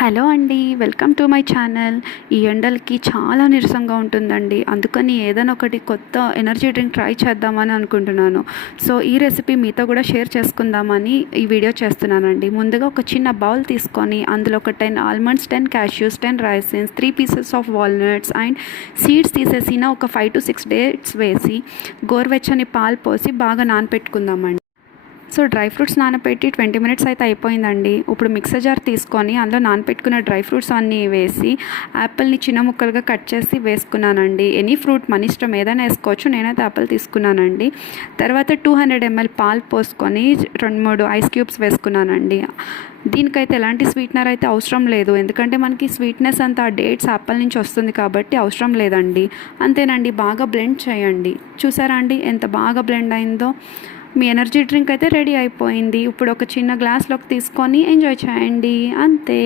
Hello అండి, welcome to my channel. ఈ ఎండలకి చాలా నీరసంగా ఉంటుందండి. అందుకని ఏదైనా ఒకటి కొత్త ఎనర్జీ డ్రింక్ ట్రై చేద్దామని అనుకుంటున్నాను. సో ఈ రెసిపీ మీతో కూడా షేర్ చేసుకుందామని ఈ వీడియో చేస్తున్నానండి. ముందుగా ఒక చిన్న బౌల్ తీసుకొని అందులో ఒక 10 almonds, 10 cashews, 10 raisins, 3 pieces of walnuts and seeds తీసేసిన ఒక 5 to 6 డేట్స్ వేసి గోరువెచ్చని పాలు పోసి బాగా నానపెట్టుకుందామండి. సో డ్రై ఫ్రూట్స్ నానపెట్టి 20 మినిట్స్ అయితే అయిపోయిందండి. ఇప్పుడు మిక్సర్ జార్ తీసుకొని అందులో నానపెట్టుకున్న డ్రై ఫ్రూట్స్ అన్నీ వేసి యాపిల్ని చిన్న ముక్కలుగా కట్ చేసి వేసుకున్నానండి. ఎనీ ఫ్రూట్ మన ఇష్టం, ఏదైనా వేసుకోవచ్చు. నేనైతే యాపిల్ తీసుకున్నానండి. తర్వాత 200 ml పాలు పోసుకొని 2-3 ఐస్ క్యూబ్స్ వేసుకున్నానండి. దీనికైతే ఎలాంటి స్వీట్నర్ అయితే అవసరం లేదు, ఎందుకంటే మనకి స్వీట్నెస్ అంతా డేట్స్ యాపిల్ నుంచి వస్తుంది కాబట్టి అవసరం లేదండి. అంతేనండి, బాగా బ్లెండ్ చేయండి. చూసారా అండి ఎంత బాగా బ్లెండ్ అయిందో. మీ ఎనర్జీ డ్రింక్ అయితే రెడీ అయిపోయింది. ఇప్పుడు ఒక చిన్న గ్లాస్లోకి తీసుకొని ఎంజాయ్ చేయండి, అంతే.